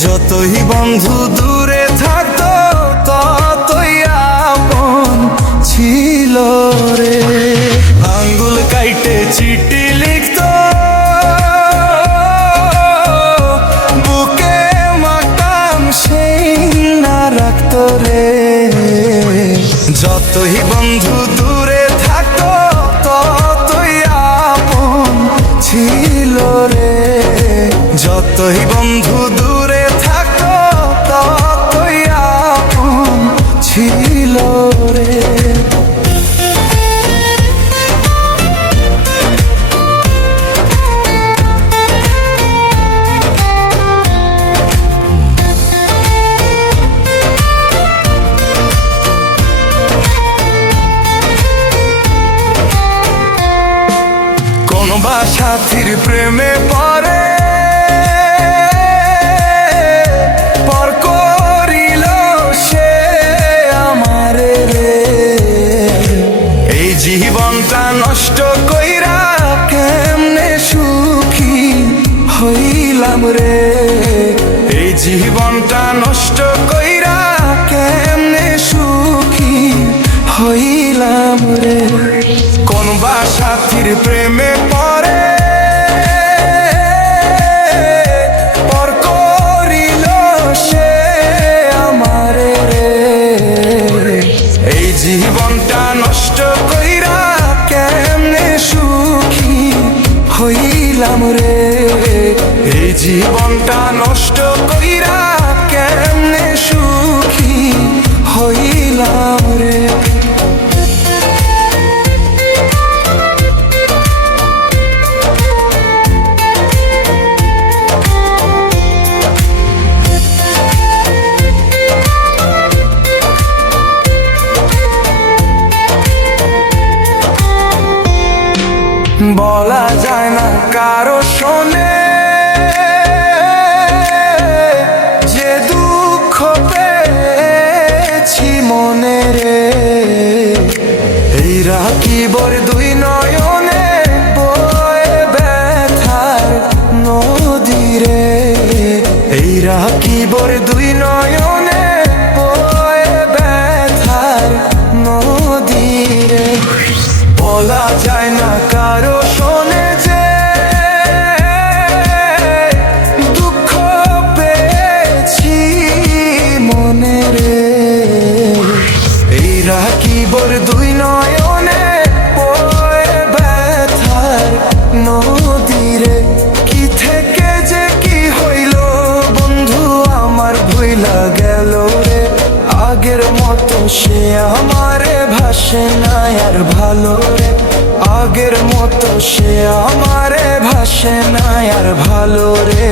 যতই বন্ধু দূরে থাকতো ততই আপন ছিল রে। আঙ্গুল কাইটে চিঠি লিখতো, বুকে মাখাম সেই না রাখতো রে। যতই বন্ধু দূরে থাকতো ততই আপন ছিল রে। যতই বন্ধু দূরে থাকতো ততই আপন ছিল রে। কোনো বা সাথীর প্রেমে পড়ে পর করিল সে আমারে রে। এই জীবনটা নষ্ট কইরা কেমনে সুখী হইলাম রে। এই জীবনটা নষ্ট কইরা কেমনে সুখী হইলাম রে। কোন বা সাথীর প্রেমে পড়ে পর করিল সে আমারে রে। এই জীবনটা নষ্ট কইরা কেমনে সুখী হইলাম রে। এই জীবনটা নষ্ট কইরা কেমনে সুখী হইলাম রে। বলা যায় না কারো শোনে যে দুঃখ পেয়েছি মনে রে। এই রাখিবর দুই নয়নে বয়ে ব্যথার নদী রে। এই রাখিবর দুই নয়নে বয়ে ব্যথার নদী রে। বলা যায় না কারো শোনে যে দুঃখ পেয়েছি মনে রে। এই রাখিবর দুই নয়নে বয়ে ব্যথার নদী রে। কি থেকে যে কি হইল বন্ধু আমার ভুইলা গেল রে। আগের মতো সে আমারে ভাসে না আর ভালো রে। আগের মতো সে আমারে ভাসে না আর ভালো রে।